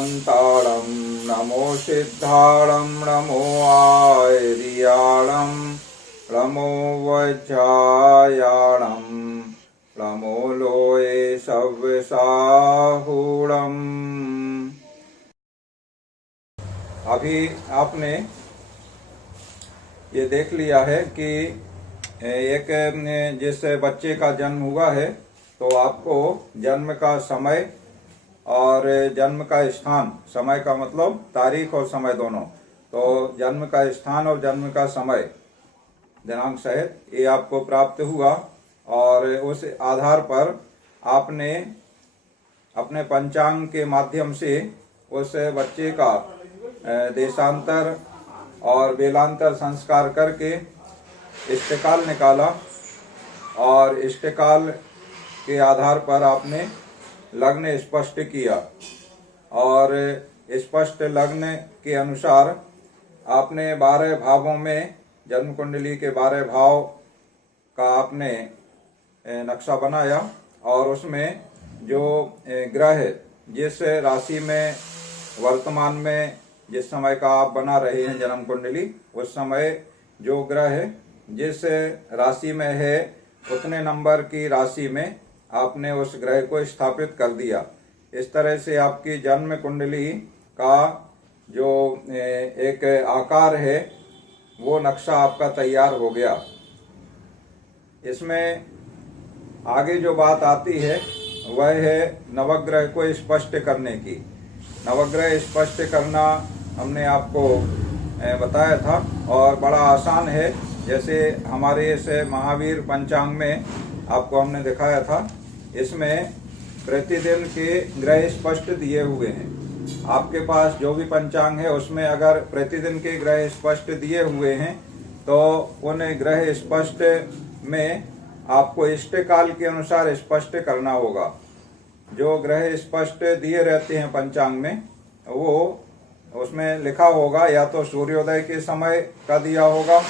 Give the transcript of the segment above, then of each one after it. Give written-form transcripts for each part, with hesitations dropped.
अनंताणं नमो सिद्धाणं नमो आयर्याणं नमो वज्रायाणं नमो लोये सव्यसाहूणम्। अभी आपने ये देख लिया है कि एक जिस बच्चे का जन्म हुआ है तो आपको जन्म का समय और जन्म का स्थान, समय का मतलब तारीख और समय दोनों, तो जन्म का स्थान और जन्म का समय दिनांक सहित ये आपको प्राप्त हुआ और उस आधार पर आपने अपने पंचांग के माध्यम से उस बच्चे का देशांतर और वेलांतर संस्कार करके इष्टकाल निकाला और इष्टकाल के आधार पर आपने लग्न स्पष्ट किया और स्पष्ट लग्न के अनुसार आपने 12 भावों में जन्म कुंडली के 12 भाव का आपने नक्शा बनाया और उसमें जो ग्रह जिस राशि में वर्तमान में जिस समय का आप बना रहे हैं जन्म कुंडली, उस समय जो ग्रह जिस राशि में है उतने नंबर की राशि में आपने उस ग्रह को स्थापित कर दिया। इस तरह से आपकी जन्म कुंडली का जो एक आकार है वो नक्शा आपका तैयार हो गया। इसमें आगे जो बात आती है वह है नवग्रह को स्पष्ट करने की। नवग्रह स्पष्ट करना हमने आपको बताया था और बड़ा आसान है। जैसे हमारे इस महावीर पंचांग में आपको हमने दिखाया था, इसमें प्रतिदिन के ग्रह स्पष्ट दिए हुए हैं। आपके पास जो भी पंचांग है उसमें अगर प्रतिदिन के ग्रह स्पष्ट दिए हुए हैं तो उन ग्रह स्पष्ट में आपको इष्टकाल के अनुसार स्पष्ट करना होगा। जो ग्रह स्पष्ट दिए रहते हैं पंचांग में वो उसमें लिखा होगा, या तो सूर्योदय के समय का दिया होगा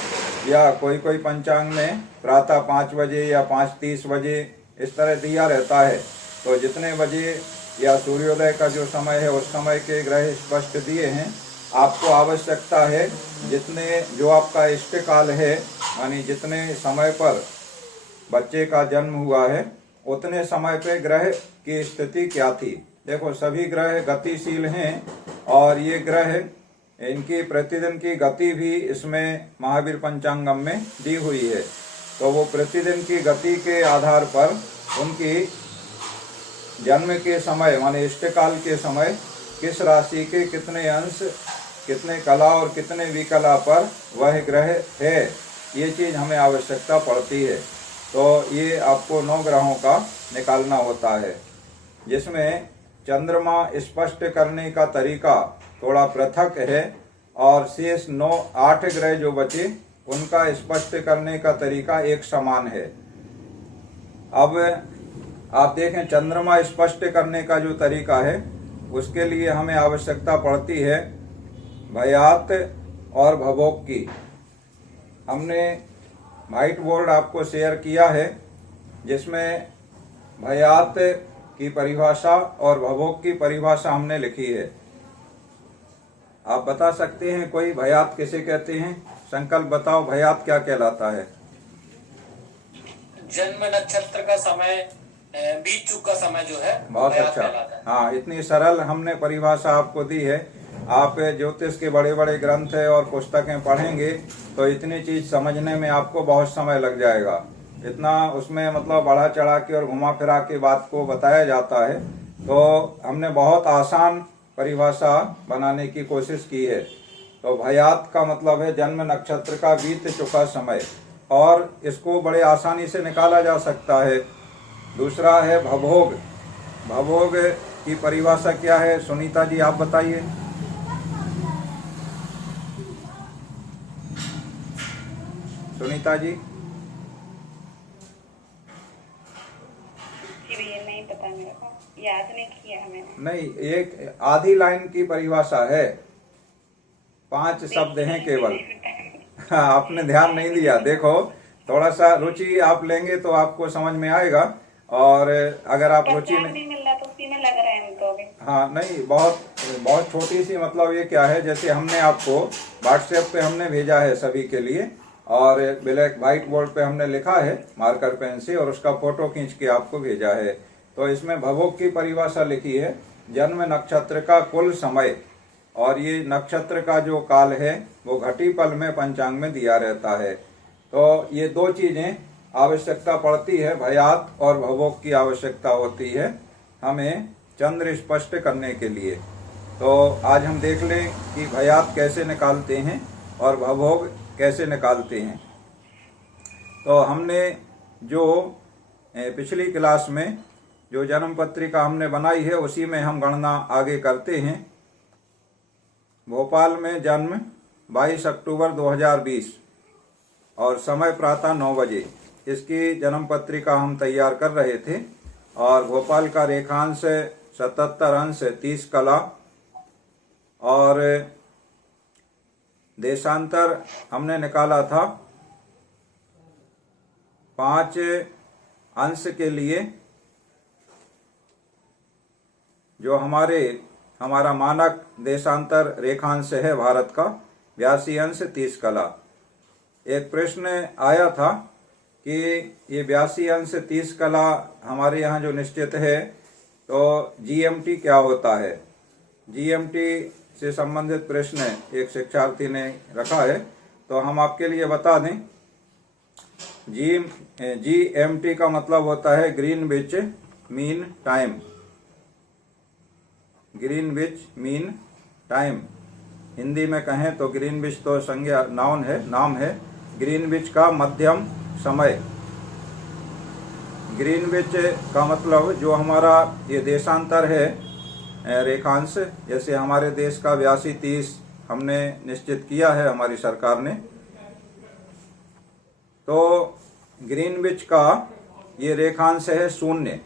या कोई कोई पंचांग में प्रातः 5 बजे या 5:30 बजे इस तरह दिया रहता है। तो जितने बजे या सूर्योदय का जो समय है उस समय के ग्रह स्पष्ट दिए हैं। आपको आवश्यकता है जितने जो आपका इष्टकाल है, यानी जितने समय पर बच्चे का जन्म हुआ है उतने समय पे ग्रह की स्थिति क्या थी। देखो सभी ग्रह गतिशील हैं और ये ग्रह इनकी प्रतिदिन की गति भी इसमें महावीर पंचांगम में दी हुई है। तो वो प्रतिदिन की गति के आधार पर उनकी जन्म के समय माने इष्टकाल के समय किस राशि के कितने अंश, कितने कला और कितने विकला पर वह ग्रह है, ये चीज हमें आवश्यकता पड़ती है। तो ये आपको 9 ग्रहों का निकालना होता है, जिसमें चंद्रमा स्पष्ट करने का तरीका थोड़ा पृथक है और शेष 8 ग्रह जो बचे उनका स्पष्ट करने का तरीका एक समान है। अब आप देखें चंद्रमा स्पष्ट करने का जो तरीका है उसके लिए हमें आवश्यकता पड़ती है भयात और भभोग की। हमने व्हाइट बोर्ड आपको शेयर किया है जिसमें भयात की परिभाषा और भभोग की परिभाषा हमने लिखी है। आप बता सकते हैं कोई भयात किसे कहते हैं? संकल्प बताओ, भयात क्या कहलाता है? जन्म नक्षत्र का समय, बीत चूक का समय जो है बहुत अच्छा। हाँ, इतनी सरल हमने परिभाषा आपको दी है। आप ज्योतिष के बड़े बड़े ग्रंथ और पुस्तकें पढ़ेंगे तो इतनी चीज समझने में आपको बहुत समय लग जाएगा। इतना उसमें मतलब बढ़ा चढ़ा के और घुमा फिरा के बात को बताया जाता है। तो हमने बहुत आसान परिभाषा बनाने की कोशिश की है। तो भयात का मतलब है जन्म नक्षत्र का बीत चुका समय, और इसको बड़े आसानी से निकाला जा सकता है। दूसरा है भभोग। भभोग की परिभाषा क्या है? सुनीता जी आप बताइए। सुनीता जी। नहीं पता, मेरे को याद नहीं किया है मैंने। नहीं, एक आधी लाइन की परिभाषा है, 5 शब्द हैं केवल। हाँ, आपने ध्यान नहीं दिया। देखो थोड़ा सा रुचि आप लेंगे तो आपको समझ में आएगा, और अगर आप रुचि नहीं मिल रहा तो उसी में लग रहे हैं हम तो अभी। हाँ नहीं, बहुत बहुत छोटी सी, मतलब ये क्या है, जैसे हमने आपको व्हाट्सएप पे हमने भेजा है सभी के लिए, और ब्लैक व्हाइट बोर्ड पे हमने लिखा है मार्कर पेन से, और उसका फोटो खींच के आपको भेजा है। तो इसमें भवोग की परिभाषा लिखी है, जन्म नक्षत्र का कुल समय, और ये नक्षत्र का जो काल है वो घटी पल में पंचांग में दिया रहता है। तो ये दो चीजें आवश्यकता पड़ती है, भयात और भवोग की आवश्यकता होती है हमें चंद्र स्पष्ट करने के लिए। तो आज हम देख लें कि भयात कैसे निकालते हैं और भवोग कैसे निकालते हैं। तो हमने जो पिछली क्लास में जो जन्म पत्रिका हमने बनाई है उसी में हम गणना आगे करते हैं। भोपाल में जन्म 22 अक्टूबर 2020 और समय प्रातः 9 बजे, इसकी जन्म पत्रिका हम तैयार कर रहे थे। और भोपाल का रेखांश 77 अंश 30 कला, और देशांतर हमने निकाला था 5 अंश के लिए, जो हमारा मानक देशांतर रेखांश है भारत का 82 अंश 30 कला। एक प्रश्न आया था कि ये 82 अंश 30 कला हमारे यहाँ जो निश्चित है, तो जीएमटी क्या होता है। जीएमटी से संबंधित प्रश्न एक शिक्षार्थी ने रखा है, तो हम आपके लिए बता दें। जीएमटी का मतलब होता है Greenwich mean time. Greenwich mean time, Hindi में कहें तो ग्रीनविच तो संज्ञा नाम है, ग्रीनविच का मध्यम समय। ग्रीनविच का मतलब जो हमारा ये देशांतर है रेखांश, जैसे हमारे देश का 82-30 हमने निश्चित किया है हमारी सरकार ने, तो ग्रीनविच का ये रेखांश है 0।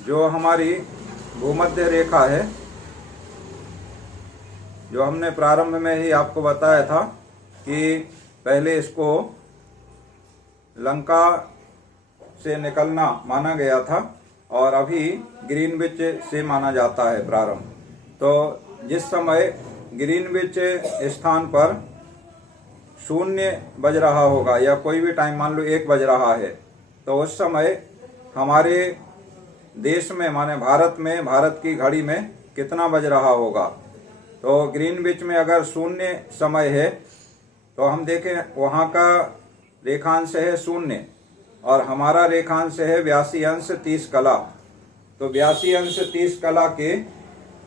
जो हमारी भूमध्य रेखा है, जो हमने प्रारंभ में ही आपको बताया था कि पहले इसको लंका से निकलना माना गया था और अभी ग्रीनविच से माना जाता है प्रारंभ। तो जिस समय ग्रीनविच स्थान पर 0 बज रहा होगा या कोई भी टाइम मान लो 1 बज रहा है, तो उस समय हमारे देश में माने भारत में, भारत की घड़ी में कितना बज रहा होगा। तो ग्रीनविच में अगर 0 समय है तो हम देखें वहाँ का रेखांश है 0 और हमारा रेखांश है 82 अंश 30 कला। तो 82 अंश 30 कला के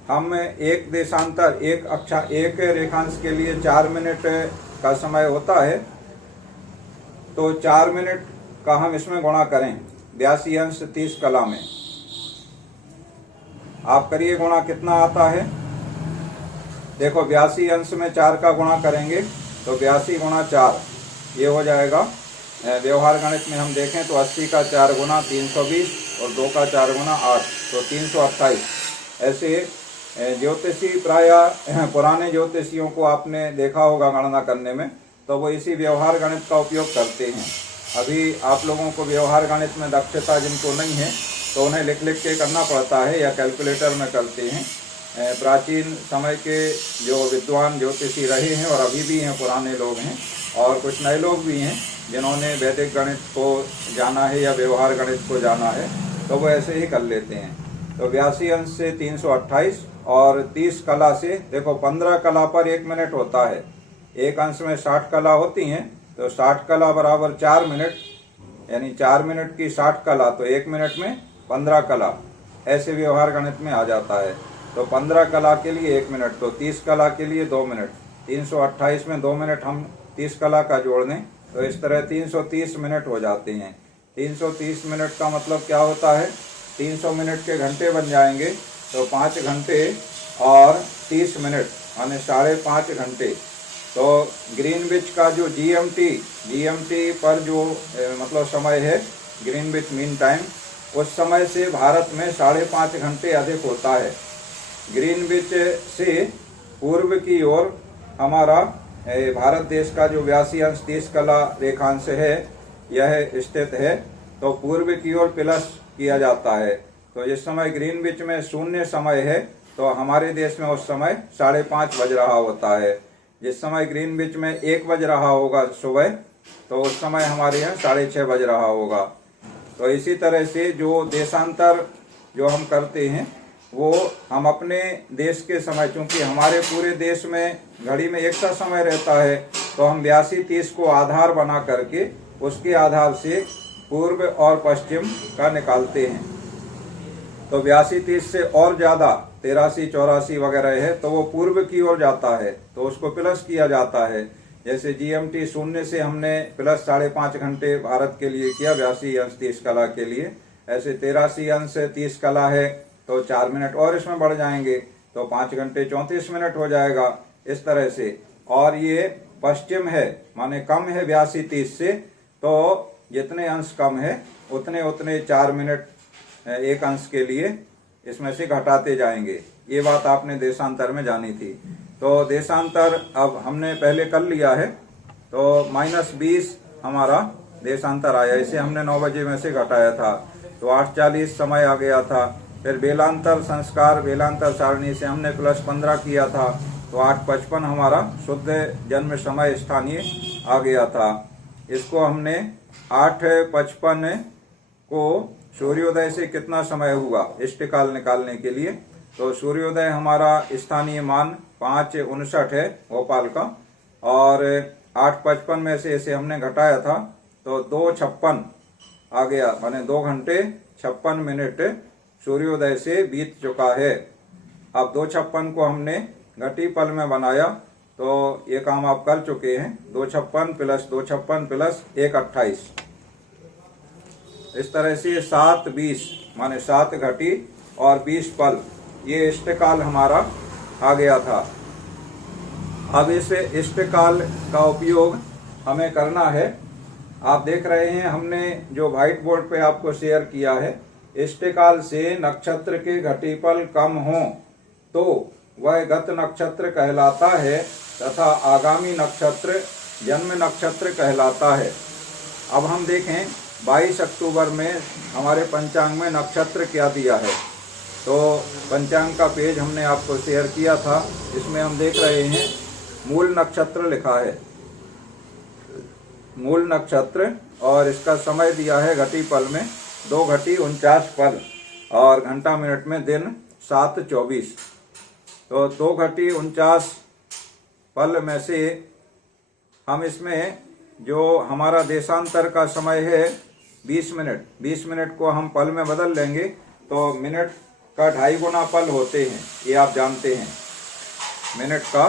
हम एक देशांतर एक रेखांश के लिए 4 मिनट का समय होता है, तो 4 मिनट का हम इसमें गुणा करें 82 अंश 30 कला में। आप करिए गुणा, कितना आता है। देखो 82 अंश में 4 का गुणा करेंगे तो 82 गुणा 4 ये हो जाएगा। व्यवहार गणित में हम देखें तो 80 का 4 गुना 320 और 2 का 4 गुना 8 तो 328। ऐसे ज्योतिषी प्राय पुराने ज्योतिषियों को आपने देखा होगा गणना करने में, तो वो इसी व्यवहार गणित का उपयोग करते हैं। अभी आप लोगों को व्यवहार गणित में दक्षता जिनको नहीं है तो उन्हें लिख लिख के करना पड़ता है या कैलकुलेटर में करते हैं। प्राचीन समय के जो विद्वान ज्योतिषी रहे हैं और अभी भी हैं, पुराने लोग हैं, और कुछ नए लोग भी हैं जिन्होंने वैदिक गणित को जाना है या व्यवहार गणित को जाना है, तो वो ऐसे ही कर लेते हैं। तो 82 अंश से 328 और 30 कला से देखो 15 कला पर 1 मिनट होता है। एक अंश में 60 कला होती हैं, तो 60 कला बराबर 4 मिनट, यानी 4 मिनट की 60 कला, तो 1 मिनट में 15 कला, ऐसे व्यवहार गणित में आ जाता है। तो 15 कला के लिए 1 मिनट, तो 30 कला के लिए 2 मिनट। 328 में 2 मिनट हम 30 कला का जोड़ दें तो इस तरह 330 मिनट हो जाते हैं। 330 मिनट का मतलब क्या होता है, 300 मिनट के घंटे बन जाएंगे, तो 5 घंटे और 30 मिनट यानी 5.5 घंटे। तो ग्रीनविच का जो जीएमटी पर जो मतलब समय है ग्रीनविच मीन टाइम, उस समय से भारत में 5.5 घंटे अधिक होता है। ग्रीनविच से पूर्व की ओर हमारा भारत देश का जो 82 अंश 30 कला रेखांश है यह स्थित है, तो पूर्व की ओर प्लस किया जाता है। तो इस समय ग्रीनविच में शून्य समय है, तो हमारे देश में उस समय 5:30 बज रहा होता है। जिस समय ग्रीनविच में 1 बज रहा होगा सुबह, तो उस समय हमारे यहाँ 6:30 बज रहा होगा। तो इसी तरह से जो देशांतर जो हम करते हैं वो हम अपने देश के समय, चूंकि हमारे पूरे देश में घड़ी में एक सा समय रहता है, तो हम 82-30 को आधार बना करके उसके आधार से पूर्व और पश्चिम का निकालते हैं। तो 82-30 से और ज्यादा 83-84 वगैरह है तो वो पूर्व की ओर जाता है, तो उसको प्लस किया जाता है। जैसे GMT 0 से हमने प्लस 5.5 घंटे भारत के लिए किया 82 अंश 30 कला के लिए, ऐसे 83 अंश 30 कला है तो 4 मिनट और इसमें बढ़ जाएंगे, तो 5 घंटे 34 मिनट हो जाएगा इस तरह से। और ये पश्चिम है, माने कम है 82-30 से, तो जितने अंश कम है उतने उतने 4 मिनट एक अंश के लिए इसमें से घटाते जाएंगे। ये बात आपने देशांतर में जानी थी। तो देशांतर अब हमने पहले कर लिया है, तो -20 हमारा देशांतर आया, इसे हमने 9 बजे में से घटाया था, तो 8:40 समय आ गया था। फिर बेलांतर संस्कार बेलांतर सारणी से हमने +15 किया था, तो 8:55 हमारा शुद्ध जन्म समय स्थानीय आ गया था। इसको हमने 8:55 को सूर्योदय से कितना समय हुआ इष्टकाल निकालने के लिए, तो सूर्योदय हमारा स्थानीय मान 5:59 है भोपाल का, और 8:55 में से इसे हमने घटाया था तो 2:56 आ गया, माने 2 घंटे 56 मिनट सूर्योदय से बीत चुका है। अब 2:56 को हमने घटी पल में बनाया, तो ये काम आप कर चुके हैं। 2:56 + 2:56 + 1:28, इस तरह से 7:20 माने 7 घटी और 20 पल, ये इष्टकाल हमारा आ गया था। अब इस इष्टकाल का उपयोग हमें करना है। आप देख रहे हैं हमने जो व्हाइट बोर्ड पे आपको शेयर किया है, इष्टकाल से नक्षत्र के घटीपल कम हो तो वह गत नक्षत्र कहलाता है तथा आगामी नक्षत्र जन्म नक्षत्र कहलाता है। अब हम देखें 22 अक्टूबर में हमारे पंचांग में नक्षत्र क्या दिया है, तो पंचांग का पेज हमने आपको शेयर किया था। इसमें हम देख रहे हैं मूल नक्षत्र लिखा है, मूल नक्षत्र, और इसका समय दिया है घटी पल में 2:49 पल, और घंटा मिनट में दिन 7:24। तो 2:49 पल में से हम इसमें जो हमारा देशांतर का समय है 20 मिनट, 20 मिनट को हम पल में बदल लेंगे तो मिनट का 2.5 गुना पल होते हैं, ये आप जानते हैं। मिनट का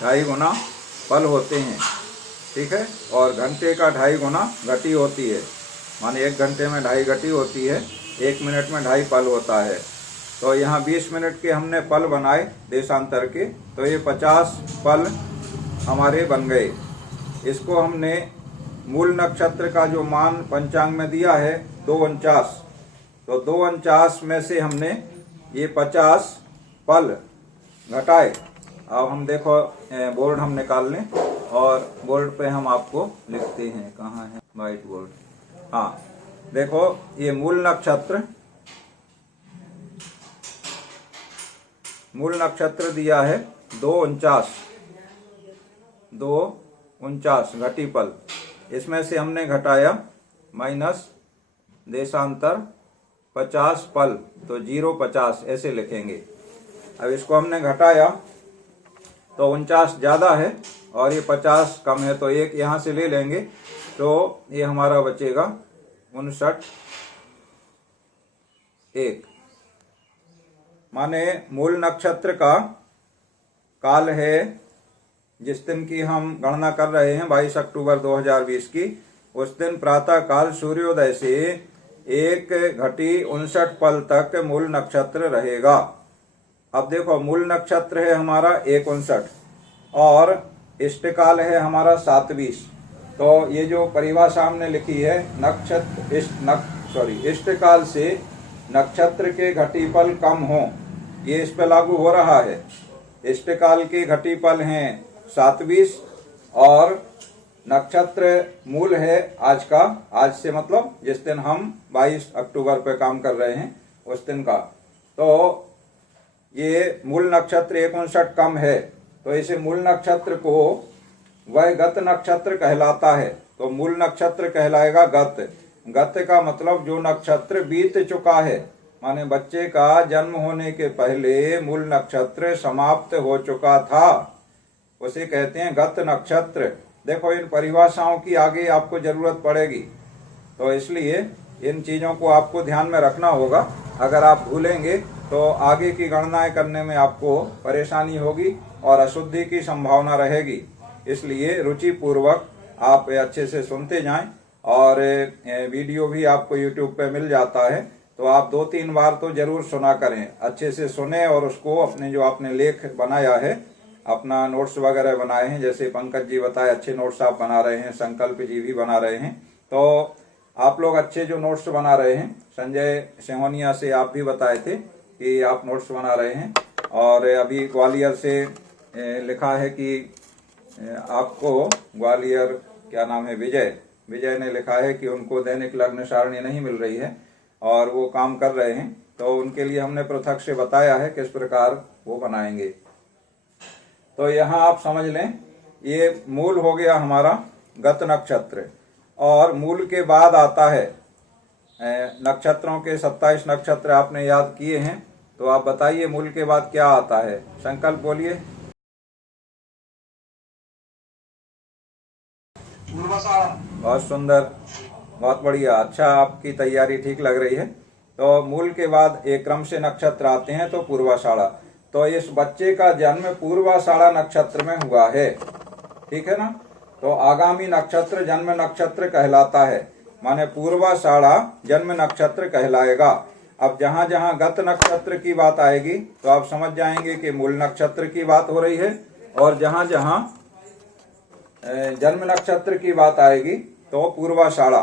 2.5 गुना पल होते हैं, ठीक है। और घंटे का 2.5 गुना घटी होती है, माने 1 घंटे में 2.5 घटी होती है, 1 मिनट में 2.5 पल होता है। तो यहाँ 20 मिनट के हमने पल बनाए देशांतर के, तो ये 50 पल हमारे बन गए। इसको हमने मूल नक्षत्र का जो मान पंचांग में दिया है 2:49, तो 2:49 में से हमने ये 50 पल घटाए। अब हम देखो बोर्ड हम निकाल लें और बोर्ड पे हम आपको लिखते हैं, कहाँ है व्हाइट बोर्ड, हाँ देखो ये मूल नक्षत्र दिया है 2:49 घटी पल, इसमें से हमने घटाया माइनस देशांतर 50 पल, तो 0:50 ऐसे लिखेंगे। अब इसको हमने घटाया तो 49 ज़्यादा है और ये 50 कम है, तो 1 यहाँ से ले लेंगे, तो ये हमारा बचेगा 59:1। माने मूल नक्षत्र का काल है जिस दिन की हम गणना कर रहे हैं 22 अक्टूबर 2020 की, उस दिन प्रातः काल सूर्योदय से 1:59 पल तक मूल नक्षत्र रहेगा। अब देखो मूल नक्षत्र है हमारा 1:59 और इष्टकाल है हमारा 7:20, तो ये जो परिभाषा हमने लिखी है इष्टकाल से नक्षत्र के घटीपल कम हो, ये इस पे लागू हो रहा है। इष्टकाल के घटीपल हैं 7:20 और नक्षत्र मूल है आज का, आज से मतलब जिस दिन हम 22 अक्टूबर पे काम कर रहे हैं उस दिन का। तो ये मूल नक्षत्र 59 कम है, तो इसे मूल नक्षत्र को वह गत नक्षत्र कहलाता है। तो मूल नक्षत्र कहलाएगा गत। गत का मतलब जो नक्षत्र बीत चुका है, माने बच्चे का जन्म होने के पहले मूल नक्षत्र समाप्त हो चुका था, उसे कहते हैं गत नक्षत्र। देखो इन परिभाषाओं की आगे आपको जरूरत पड़ेगी, तो इसलिए इन चीजों को आपको ध्यान में रखना होगा। अगर आप भूलेंगे तो आगे की गणनाएं करने में आपको परेशानी होगी और अशुद्धि की संभावना रहेगी। इसलिए रुचि पूर्वक आप अच्छे से सुनते जाएं, और वीडियो भी आपको YouTube पे मिल जाता है, तो आप 2-3 बार तो जरूर सुना करें, अच्छे से सुने और उसको अपने जो आपने लेख बनाया है, अपना नोट्स वगैरह बनाए हैं, जैसे पंकज जी बताए अच्छे नोट्स आप बना रहे हैं, संकल्प जी भी बना रहे हैं, तो आप लोग अच्छे जो नोट्स बना रहे हैं, संजय सिंहोनिया से आप भी बताए थे कि आप नोट्स बना रहे हैं, और अभी ग्वालियर से लिखा है कि आपको ग्वालियर क्या नाम है, विजय ने लिखा है कि उनको दैनिक लग्न सारणी नहीं मिल रही है और वो काम कर रहे हैं, तो उनके लिए हमने पृथक से बताया है किस प्रकार वो बनाएंगे। तो यहाँ आप समझ लें, ये मूल हो गया हमारा गत नक्षत्र, और मूल के बाद आता है नक्षत्रों के 27 नक्षत्र आपने याद किए हैं, तो आप बताइए मूल के बाद क्या आता है, संकल्प बोलिए। बहुत सुंदर, बहुत बढ़िया, अच्छा आपकी तैयारी ठीक लग रही है। तो मूल के बाद एक क्रम से नक्षत्र आते हैं, तो पूर्वाषाढ़ा। तो इस बच्चे का जन्म पूर्वाषाढ़ा नक्षत्र में हुआ है, ठीक है ना। तो आगामी नक्षत्र जन्म नक्षत्र कहलाता है, माने पूर्वाषाढ़ा जन्म नक्षत्र कहलाएगा। अब जहां जहां गत नक्षत्र की बात आएगी तो आप समझ जाएंगे कि मूल नक्षत्र की बात हो रही है, और जहां जहां जन्म नक्षत्र की बात आएगी तो पूर्वाषाढ़ा,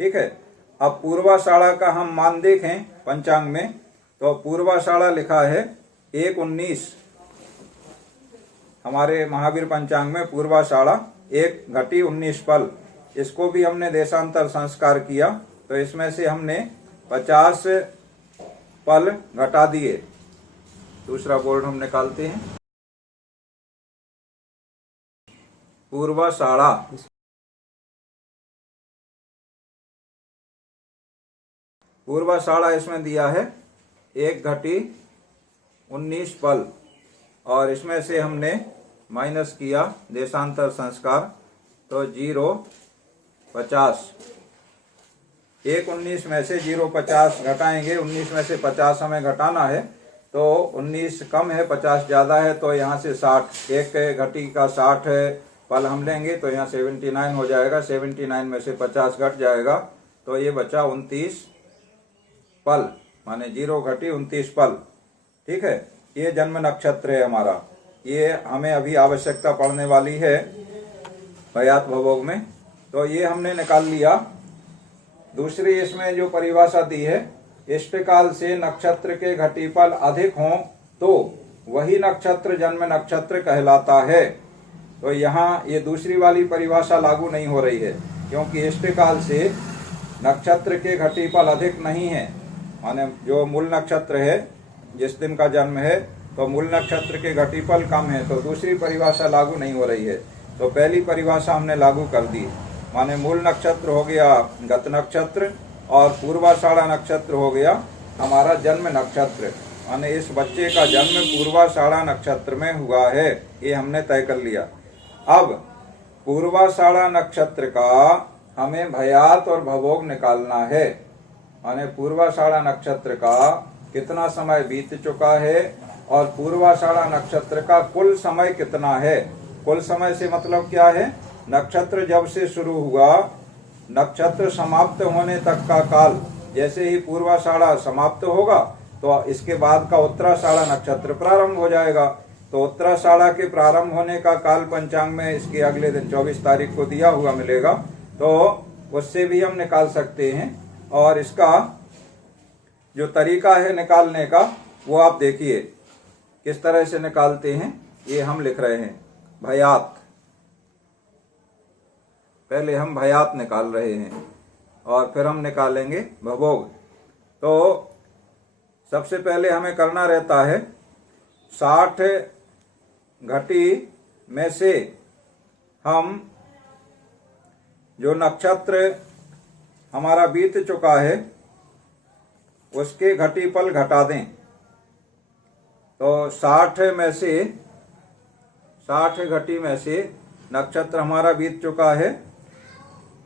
ठीक है। अब पूर्वाषाढ़ा का हम मान देखें पंचांग में, तो पूर्वाषाढ़ा लिखा है 1-19, हमारे महावीर पंचांग में पूर्वाषाढ़ा 1 घटी 19 पल। इसको भी हमने देशांतर संस्कार किया, तो इसमें से हमने 50 पल घटा दिए। दूसरा बोर्ड हम निकालते हैं, पूर्वाषाढ़ा पूर्वाषाढ़ा इसमें दिया है 1 घटी 19 पल, और इसमें से हमने माइनस किया देशांतर संस्कार, तो 0-50। 1-19 में से 0-50 घटाएंगे, 19 में से 50 हमें घटाना है, तो 19 कम है 50 ज्यादा है, तो यहाँ से 60, 1 घटी का 60 पल हम लेंगे, तो यहाँ 79 हो जाएगा। 79 में से 50 घट जाएगा, तो ये बचा 29 पल, माने 0 घटी 29 पल, ठीक है। ये जन्म नक्षत्र है हमारा, ये हमें अभी आवश्यकता पड़ने वाली है भयात भवोग में, तो ये हमने निकाल लिया। दूसरी इसमें जो परिभाषा दी है, इष्टकाल से नक्षत्र के घटीपल अधिक हों तो वही नक्षत्र जन्म नक्षत्र कहलाता है। तो यहाँ ये दूसरी वाली परिभाषा लागू नहीं हो रही है, क्योंकि इष्टकाल से नक्षत्र के घटीपल अधिक नहीं है, माने जो मूल नक्षत्र है जिस दिन का जन्म है, तो मूल नक्षत्र के घटीपल कम है, तो दूसरी परिभाषा लागू नहीं हो रही है। तो पहली परिभाषा हमने लागू कर दी, माने मूल नक्षत्र हो गया गत नक्षत्र, और पूर्वाषाढ़ा नक्षत्र हो गया हमारा जन्म नक्षत्र, माने इस बच्चे का जन्म पूर्वाषाढ़ा नक्षत्र में हुआ है, ये हमने तय कर लिया। अब पूर्वाषाढ़ा नक्षत्र का हमें भयात और भवोग निकालना है, माने पूर्वाषाढ़ा नक्षत्र का कितना समय बीत चुका है और पूर्वाषाढ़ा नक्षत्र का कुल समय कितना है। कुल समय से मतलब क्या है, नक्षत्र जब से शुरू हुआ नक्षत्र समाप्त होने तक का काल, जैसे ही पूर्वाषाढ़ा समाप्त होगा तो इसके बाद का उत्तराषाढ़ा नक्षत्र प्रारंभ हो जाएगा। तो उत्तराषाढ़ा के प्रारंभ होने का काल पंचांग में इसके अगले दिन 24 तारीख को दिया हुआ मिलेगा, तो उससे भी हम निकाल सकते हैं। और इसका जो तरीका है निकालने का वो आप देखिए किस तरह से निकालते हैं, ये हम लिख रहे हैं। भयात पहले हम भयात निकाल रहे हैं और फिर हम निकालेंगे भभोग। तो सबसे पहले हमें करना रहता है 60 घटी में से हम जो नक्षत्र हमारा बीत चुका है उसके घटीपल घटा दें। तो 60 घटी में से नक्षत्र हमारा बीत चुका है,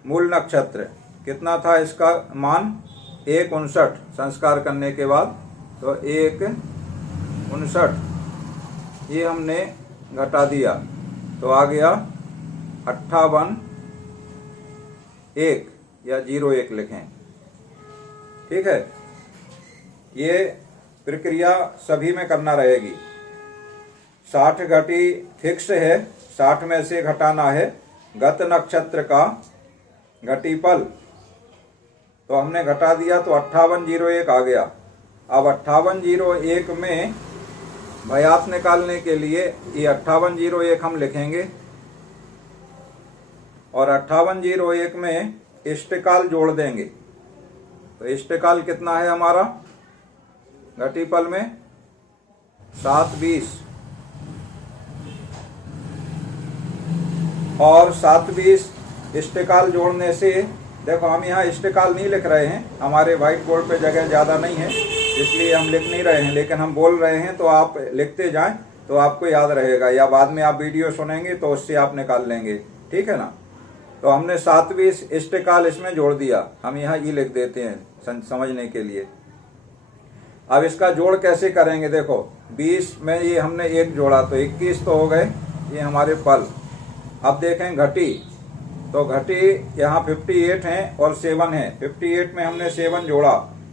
मूल नक्षत्र कितना था इसका मान 1:59 संस्कार करने के बाद, तो 1:59 ये हमने घटा दिया तो आ गया 58:1 या 01 लिखें। ठीक है, ये प्रक्रिया सभी में करना रहेगी। 60 घटी फिक्स है, 60 में से घटाना है गत नक्षत्र का घटीपल, तो हमने घटा दिया तो 58:01 आ गया। अब 58:01 में भयात निकालने के लिए ये 58:01 हम लिखेंगे और 58:01 में इष्टकाल जोड़ देंगे। तो इष्टकाल कितना है हमारा घटीपल में 7:20 और 7:20 इष्टकाल जोड़ने से, देखो हम यहाँ इष्टकाल नहीं लिख रहे हैं, हमारे व्हाइट बोर्ड पे जगह ज़्यादा नहीं है इसलिए हम लिख नहीं रहे हैं, लेकिन हम बोल रहे हैं तो आप लिखते जाएं तो आपको याद रहेगा, या बाद में आप वीडियो सुनेंगे तो उससे आप निकाल लेंगे। ठीक है ना। तो हमने 7:20 इष्टकाल इसमें जोड़ दिया, हम यहाँ ये लिख देते हैं समझने के लिए। अब इसका जोड़ कैसे करेंगे, देखो 20 में ये हमने 1 जोड़ा तो 21 तो हो गए ये हमारे पल। अब देखें घटी, तो घटी यहाँ 58 हैं और 7 है, 58 में हमने 7 जोड़ा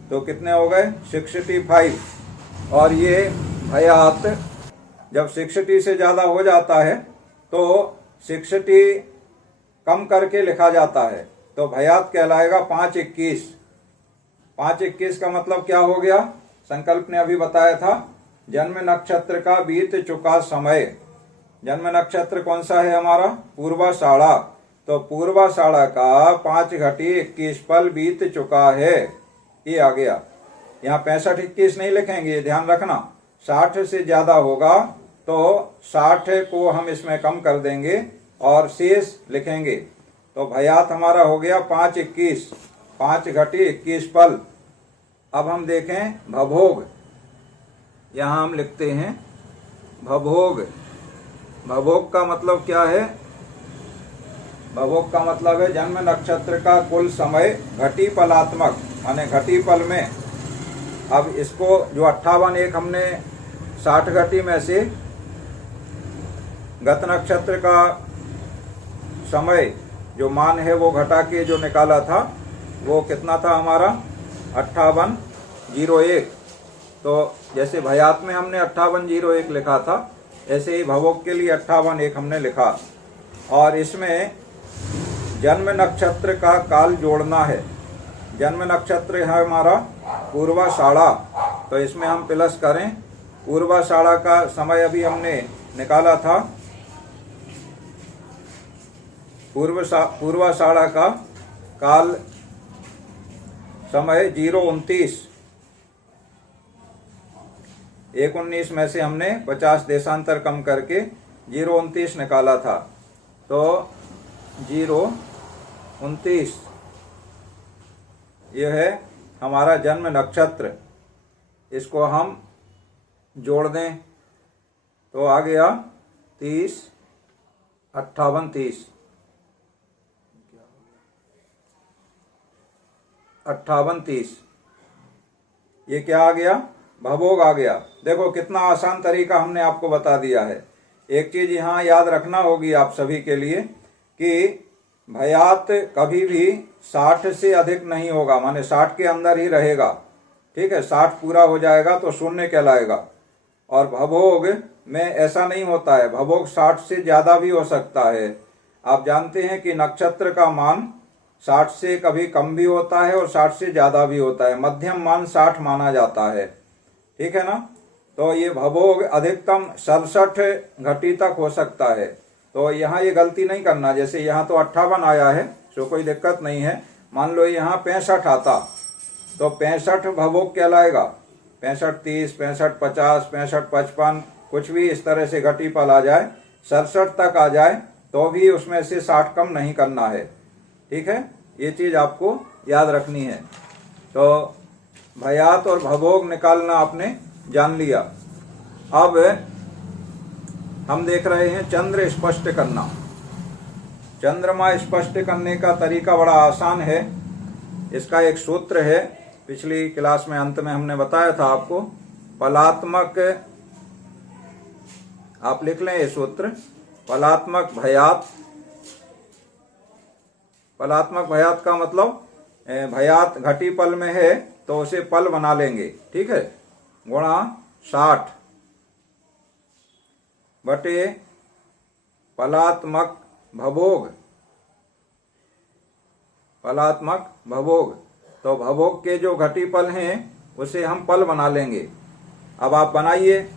तो कितने हो गए 65। और ये भयात जब 60 से ज़्यादा हो जाता है तो 60 कम करके लिखा जाता है, तो भयात कहलाएगा 5:21। 5:21 का मतलब क्या हो गया, संकल्प ने अभी बताया था जन्म नक्षत्र का बीत चुका समय। जन्म नक्षत्र कौन सा है हमारा पूर्वाषाढ़ा, तो पूर्वाषाढ़ा का 5 घटी 21 पल बीत चुका है, ये आ गया। यहाँ 65-21 नहीं लिखेंगे, ध्यान रखना 60 से ज्यादा होगा तो 60 को हम इसमें कम कर देंगे और शेष लिखेंगे। तो भयात हमारा हो गया 5:21, 5 घटी 21 पल। अब हम देखें भभोग, यहाँ हम लिखते हैं भभोग। भभोग का मतलब क्या है, भभोग का मतलब है जन्म नक्षत्र का कुल समय घटीपलात्मक, माने घटीपल में। अब इसको जो 58:1 हमने 60 घटी में से गत नक्षत्र का समय जो मान है वो घटा के जो निकाला था वो कितना था हमारा 58:01। तो जैसे भयात में हमने 58:01 लिखा था ऐसे ही भवोग के लिए 58:1 हमने लिखा। और इसमें जन्म नक्षत्र का काल जोड़ना है। जन्म नक्षत्र है हमारा पूर्वाषाढ़ा, तो इसमें हम प्लस करें। पूर्वाषाढ़ा का समय अभी हमने निकाला था, पूर्वाषाढ़ा का काल समय 0:29। 1:19 में से हमने 50 देशांतर कम करके 0:29 निकाला था, तो 0:29 यह है हमारा जन्म नक्षत्र। इसको हम जोड़ दें तो आ गया 30, 58, 30, 58, 30। ये क्या आ गया भभोग आ गया। देखो कितना आसान तरीका हमने आपको बता दिया है। एक चीज यहाँ याद रखना होगी आप सभी के लिए कि भयात कभी भी 60 से अधिक नहीं होगा, माने 60 के अंदर ही रहेगा। ठीक है, 60 पूरा हो जाएगा तो शून्य कहलाएगा। और भभोग में ऐसा नहीं होता है, भभोग 60 से ज्यादा भी हो सकता है। आप जानते हैं कि नक्षत्र का मान 60 से कभी कम भी होता है और 60 से ज्यादा भी होता है। मध्यम मान 60 माना जाता है। ठीक है ना। तो ये भभोग अधिकतम 67 घटी तक हो सकता है तो यहाँ ये गलती नहीं करना। जैसे यहाँ तो 58 आया है तो कोई दिक्कत नहीं है। मान लो यहाँ 65 आता तो 65 भवोग कहलाएगा। 65 30, 65 50, 65 55, कुछ भी इस तरह से घटी पल आ जाए, 67 तक आ जाए तो भी उसमें से 60 कम नहीं करना है। ठीक है, ये चीज आपको याद रखनी है। तो भयात और भवोग निकालना आपने जान लिया। अब हम देख रहे हैं चंद्र स्पष्ट करना। चंद्रमा स्पष्ट करने का तरीका बड़ा आसान है। इसका एक सूत्र है, पिछली क्लास में अंत में हमने बताया था आपको। पलात्मक, आप लिख लें ये सूत्र, पलात्मक भयात। पलात्मक भयात का मतलब भयात घटी पल में है तो उसे पल बना लेंगे, ठीक है, गुणा 60 बटे पलात्मक भवोग। पलात्मक भवोग, तो भवोग के जो घटी पल हैं उसे हम पल बना लेंगे। अब आप बनाइए।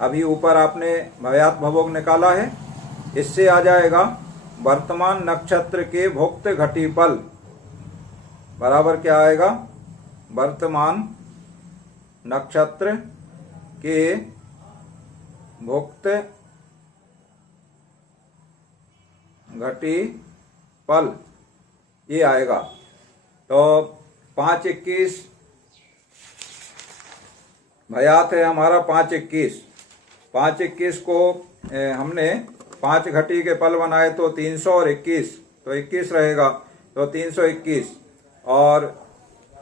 अभी ऊपर आपने भयात भवोग निकाला है, इससे आ जाएगा वर्तमान नक्षत्र के भुक्त घटी पल बराबर क्या आएगा, वर्तमान नक्षत्र के भुक्त घटी पल, ये आएगा। तो 5-21 भयात है हमारा, 5-21। 5-21 को हमने 5 घटी के पल बनाए तो 300 और 21, तो 21 रहेगा, तो 321 और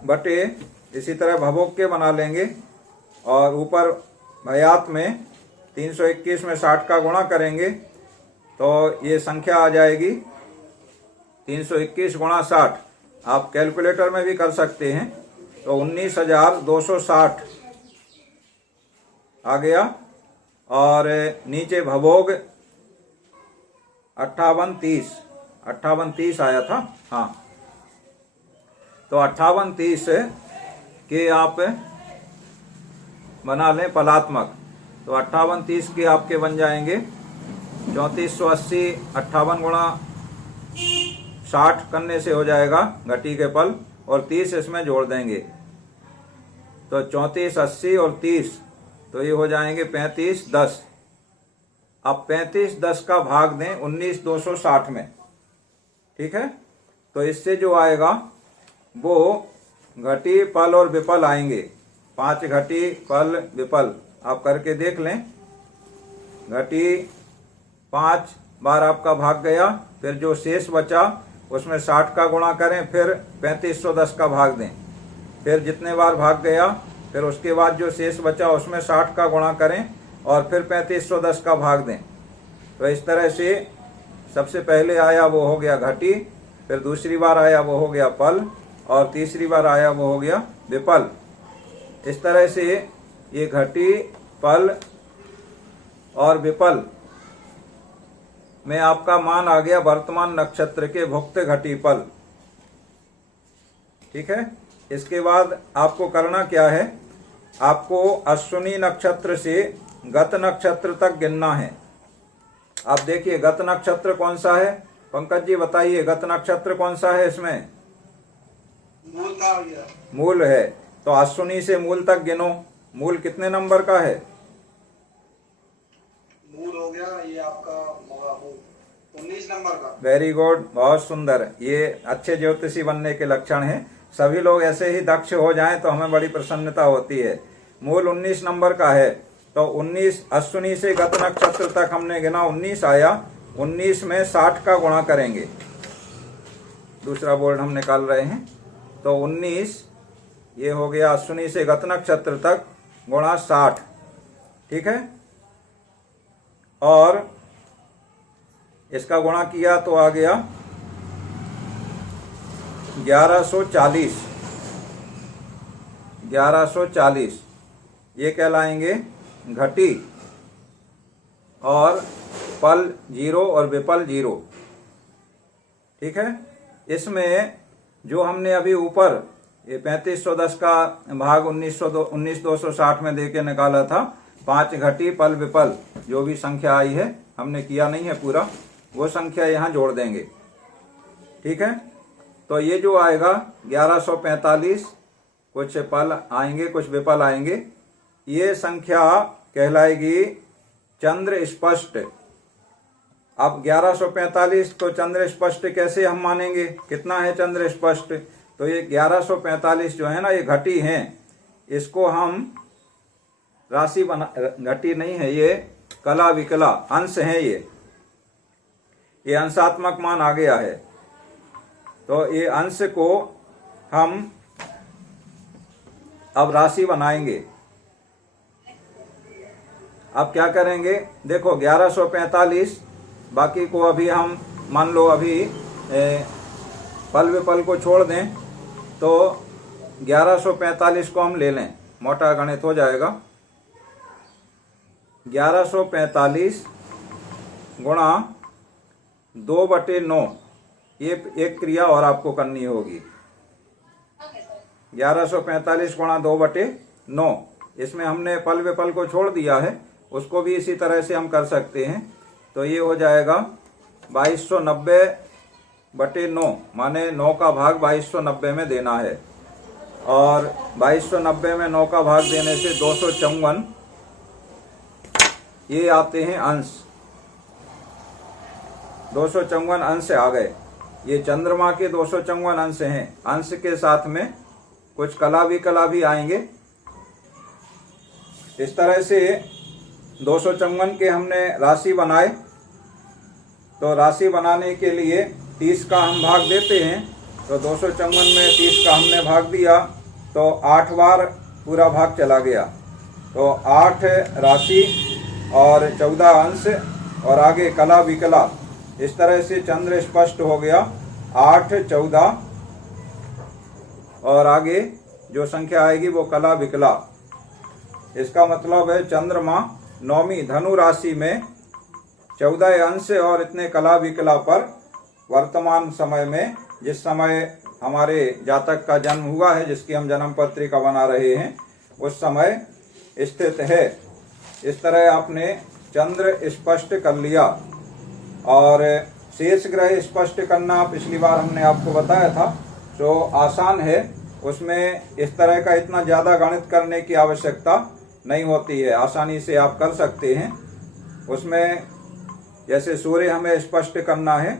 बटे इसी तरह भवोग के बना लेंगे। और ऊपर भयात में 321 में 60 का गुणा करेंगे तो ये संख्या आ जाएगी 321 गुणा 60। आप कैलकुलेटर में भी कर सकते हैं, तो 19,260 आ गया। और नीचे भवोग 58-30 आया था, हाँ। तो 58-30 के आप बना लें पलात्मक, तो 58-30 के आपके बन जाएंगे 3480। 58 गुणा 60 करने से हो जाएगा घटी के पल, और 30 इसमें जोड़ देंगे तो 3480 और 30, तो ये हो जाएंगे 3510। अब 3510 का भाग दें 19,260 में, ठीक है। तो इससे जो आएगा वो घटी पल और विपल आएंगे। 5 घटी पल विपल आप करके देख लें। घटी 5 बार आपका भाग गया, फिर जो शेष बचा उसमें 60 का गुणा करें, फिर 3510 का भाग दें, फिर जितने बार भाग गया फिर उसके बाद जो शेष बचा उसमें 60 का गुणा करें और फिर 3510 का भाग दें। तो इस तरह से सबसे पहले आया वो हो गया घटी, फिर दूसरी बार आया वो हो गया पल, और तीसरी बार आया वो हो गया विपल। इस तरह से ये घटी पल और विपल में आपका मान आ गया वर्तमान नक्षत्र के भुक्त घटी पल, ठीक है। इसके बाद आपको करना क्या है, आपको अश्विनी नक्षत्र से गत नक्षत्र तक गिनना है। आप देखिए गत नक्षत्र कौन सा है, पंकज जी बताइए, गत नक्षत्र कौन सा है इसमें? मूल है, तो अश्विनी से मूल तक गिनो। मूल कितने नंबर का है? मूल हो गया ये आपका 19 नंबर का। वेरी गुड, बहुत सुंदर। ये अच्छे ज्योतिषी बनने के लक्षण हैं। सभी लोग ऐसे ही दक्ष हो जाएं तो हमें बड़ी प्रसन्नता होती है। मूल 19 नंबर का है, तो 19 अश्विनी से गत नक्षत्र तक हमने गिना, 19 आया। 19 में 60 का गुणा करेंगे, दूसरा बोर्ड हम निकाल रहे हैं, तो 19 ये हो गया अश्विनी से गत नक्षत्र तक गुणा 60, ठीक है। और इसका गुणा किया तो आ गया 1140। 1140 ये कहलाएंगे घटी और पल 0 और विपल 0, ठीक है। इसमें जो हमने अभी ऊपर ये 3510 का भाग 19,260 में देके निकाला था, 5 घटी पल विपल जो भी संख्या आई है, हमने किया नहीं है पूरा, वो संख्या यहाँ जोड़ देंगे। ठीक है, तो ये जो आएगा 1145, कुछ पल आएंगे कुछ विपल आएंगे, ये संख्या कहलाएगी चंद्र स्पष्ट। अब 1145 तो चंद्र स्पष्ट कैसे हम मानेंगे, कितना है चंद्र स्पष्ट? तो ये 1145 जो है ना, ये घटी हैं, इसको हम राशि बना, घटी नहीं है ये, कला विकला अंश है, ये अंशात्मक मान आ गया है। तो ये अंश को हम अब राशि बनाएंगे। अब क्या करेंगे, देखो 1145, बाकी को अभी हम मान लो अभी पल विपल को छोड़ दें तो 1145 को हम ले लें, मोटा गणित हो जाएगा। 1145 गुणा 2/9, ये एक क्रिया और आपको करनी होगी। 1145 गुणा 2/9, इसमें हमने पल विपल को छोड़ दिया है, उसको भी इसी तरह से हम कर सकते हैं। तो ये हो जाएगा 2290/9, माने 9 का भाग 2290 में देना है। और 2290 में 9 का भाग देने से 254 ये आते हैं अंश, 254 अंश आ गए। ये चंद्रमा के 254 अंश हैं। अंश के साथ में कुछ कला विकला भी आएंगे। इस तरह से 254 के हमने राशि बनाए। तो राशि बनाने के लिए 30 का हम भाग देते हैं। तो 254 में 30 का हमने भाग दिया तो 8 बार पूरा भाग चला गया। तो 8 राशि और 14 अंश और आगे कला विकला। इस तरह से चंद्र स्पष्ट हो गया। 8, 14 और आगे जो संख्या आएगी वो कला विकला। इसका मतलब है चंद्रमा नौवीं धनु राशि में 14 अंश और इतने कला विकला पर वर्तमान समय में, जिस समय हमारे जातक का जन्म हुआ है, जिसकी हम जन्म पत्रिका बना रहे हैं, उस समय स्थित है। इस तरह आपने चंद्र स्पष्ट कर लिया। और शेष ग्रह स्पष्ट करना पिछली बार हमने आपको बताया था, तो आसान है। उसमें इस तरह का इतना ज़्यादा गणित करने की आवश्यकता नहीं होती है, आसानी से आप कर सकते हैं। उसमें जैसे सूर्य हमें स्पष्ट करना है,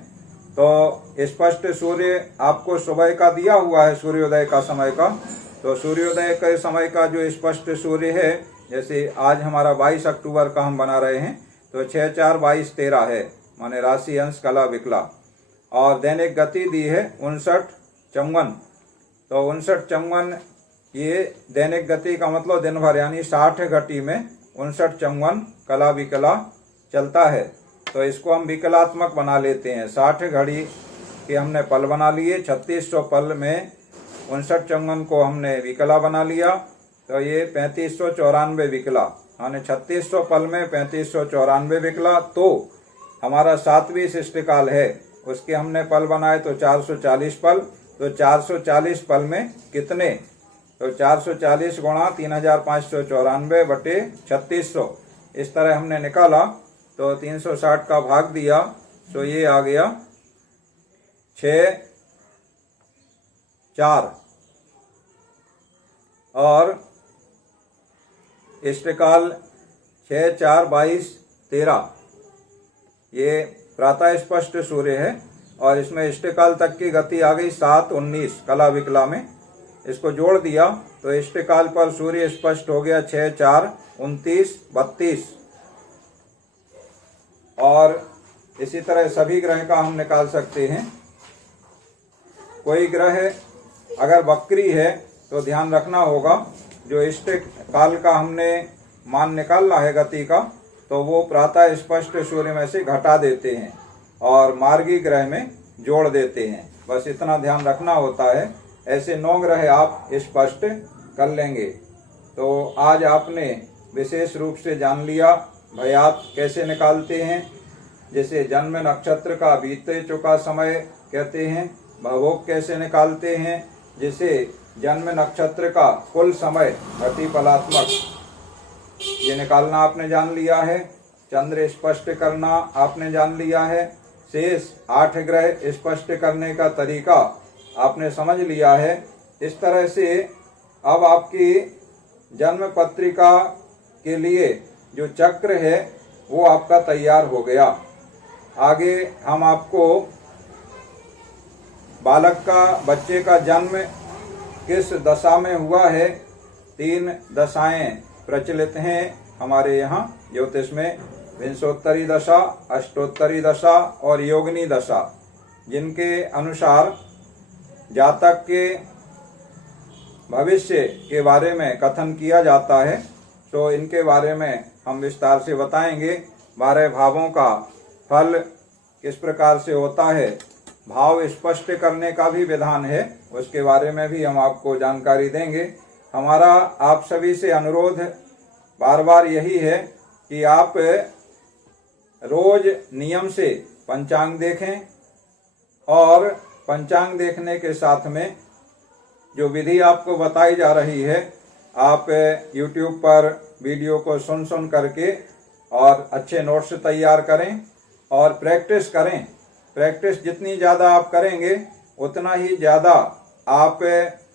तो स्पष्ट सूर्य आपको सुबह का दिया हुआ है, सूर्योदय का समय का। तो सूर्योदय के समय का जो स्पष्ट सूर्य है, जैसे आज हमारा 22 अक्टूबर का हम बना रहे हैं, तो 6, 4, 22, 13 है, माने राशि अंश कला विकला। और दैनिक गति दी है 59-54। तो 59-54 ये दैनिक गति का मतलब दिन भर, यानी 60 घटी में 59-54 कला विकला चलता है। तो इसको हम विकलात्मक बना लेते हैं। 60 घड़ी के हमने पल बना लिए, 3600 पल में 59-54 को हमने विकला बना लिया। तो ये 3594 विकला, यानी 3600 पल में 3594 विकला। तो हमारा 7वीं शिष्टकाल है, उसके हमने पल बनाए तो 440 पल। तो 440 पल में कितने, तो 440 गुणा 3594/3600, इस तरह हमने निकाला। तो 360 का भाग दिया तो ये आ गया 6, 4 और इष्टकाल 6, 4, 22, 13। ये प्रातः स्पष्ट सूर्य है और इसमें इष्टकाल तक की गति आ गई 7, 19 कला विकला में। इसको जोड़ दिया तो इष्टकाल पर सूर्य स्पष्ट हो गया 6, 4, 29, 32। और इसी तरह सभी ग्रह का हम निकाल सकते हैं। कोई ग्रह अगर वक्री है तो ध्यान रखना होगा, जो इष्ट काल का हमने मान निकालना है गति का, तो वो प्रातः स्पष्ट सूर्य में से घटा देते हैं और मार्गी ग्रह में जोड़ देते हैं। बस इतना ध्यान रखना होता है। ऐसे 9 ग्रह आप स्पष्ट कर लेंगे। तो आज आपने विशेष रूप से जान लिया भयात कैसे निकालते हैं। जैसे जन्म नक्षत्र का बीते चुका समय कहते हैं। भवोग कैसे निकालते हैं, जिसे जन्म नक्षत्र का कुल समय घटी फलात्मक, ये निकालना आपने जान लिया है। चंद्र स्पष्ट करना आपने जान लिया है। शेष 8 ग्रह स्पष्ट करने का तरीका आपने समझ लिया है। इस तरह से अब आपकी जन्म पत्रिका के लिए जो चक्र है वो आपका तैयार हो गया। आगे हम आपको बालक का, बच्चे का जन्म किस दशा में हुआ है, 3 दशाएं प्रचलित हैं हमारे यहाँ ज्योतिष में, विंशोत्तरी दशा, अष्टोत्तरी दशा और योगिनी दशा, जिनके अनुसार जातक के भविष्य के बारे में कथन किया जाता है। तो इनके बारे में हम विस्तार से बताएंगे। 12 भावों का फल किस प्रकार से होता है, भाव स्पष्ट करने का भी विधान है, उसके बारे में भी हम आपको जानकारी देंगे। हमारा आप सभी से अनुरोध बार बार यही है कि आप रोज नियम से पंचांग देखें और पंचांग देखने के साथ में जो विधि आपको बताई जा रही है, आप YouTube पर वीडियो को सुन करके और अच्छे नोट्स तैयार करें और प्रैक्टिस करें। प्रैक्टिस जितनी ज़्यादा आप करेंगे उतना ही ज़्यादा आप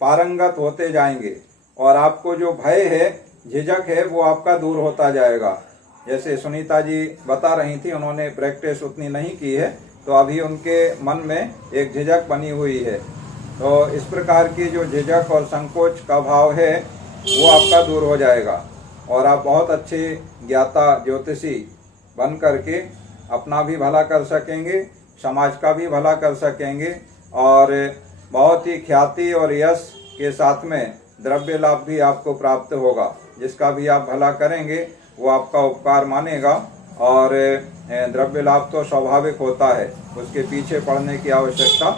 पारंगत होते जाएंगे और आपको जो भय है, झिझक है, वो आपका दूर होता जाएगा। जैसे सुनीता जी बता रही थी, उन्होंने प्रैक्टिस उतनी नहीं की है तो अभी उनके मन में एक झिझक बनी हुई है। तो इस प्रकार की जो झिझक और संकोच का भाव है वो आपका दूर हो जाएगा और आप बहुत अच्छे ज्ञाता ज्योतिषी बन करके अपना भी भला कर सकेंगे, समाज का भी भला कर सकेंगे और बहुत ही ख्याति और यश के साथ में द्रव्य लाभ भी आपको प्राप्त होगा। जिसका भी आप भला करेंगे वो आपका उपकार मानेगा और द्रव्य लाभ तो स्वाभाविक होता है, उसके पीछे पड़ने की आवश्यकता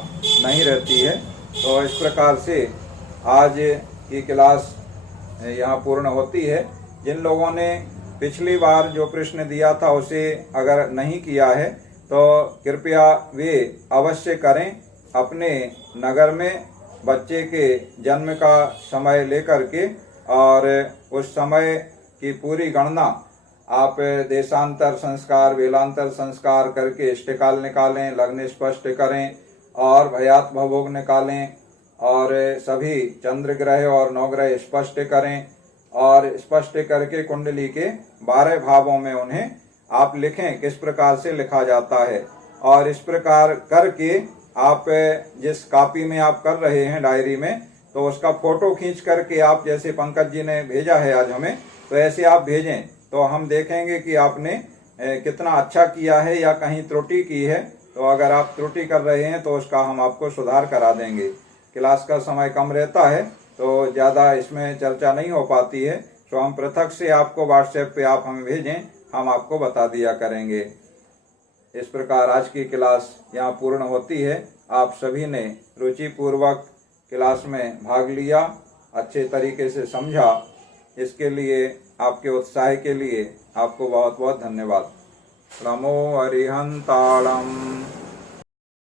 नहीं रहती है। तो इस प्रकार से आज की क्लास यहाँ पूर्ण होती है। जिन लोगों ने पिछली बार जो प्रश्न दिया था उसे अगर नहीं किया है तो कृपया वे अवश्य करें। अपने नगर में बच्चे के जन्म का समय लेकर के और उस समय की पूरी गणना आप देशांतर संस्कार, वेलांतर संस्कार करके इष्टकाल निकालें, लग्न स्पष्ट करें और भयात भवोग निकालें और सभी चंद्र ग्रह और नवग्रह स्पष्ट करें और स्पष्ट करके कुंडली के 12 भावों में उन्हें आप लिखें किस प्रकार से लिखा जाता है। और इस प्रकार करके आप जिस कॉपी में आप कर रहे हैं डायरी में, तो उसका फोटो खींच करके आप, जैसे पंकज जी ने भेजा है आज हमें, तो ऐसे आप भेजें तो हम देखेंगे कि आपने कितना अच्छा किया है या कहीं त्रुटि की है। तो अगर आप त्रुटि कर रहे हैं तो उसका हम आपको सुधार करा देंगे। क्लास का समय कम रहता है तो ज़्यादा इसमें चर्चा नहीं हो पाती है, तो हम पृथक से आपको व्हाट्सएप पे आप हमें भेजें, हम आपको बता दिया करेंगे। इस प्रकार आज की क्लास यहाँ पूर्ण होती है। आप सभी ने रुचिपूर्वक क्लास में भाग लिया, अच्छे तरीके से समझा, इसके लिए आपके उत्साह के लिए आपको बहुत बहुत धन्यवाद। नमो अरिहंताणम्।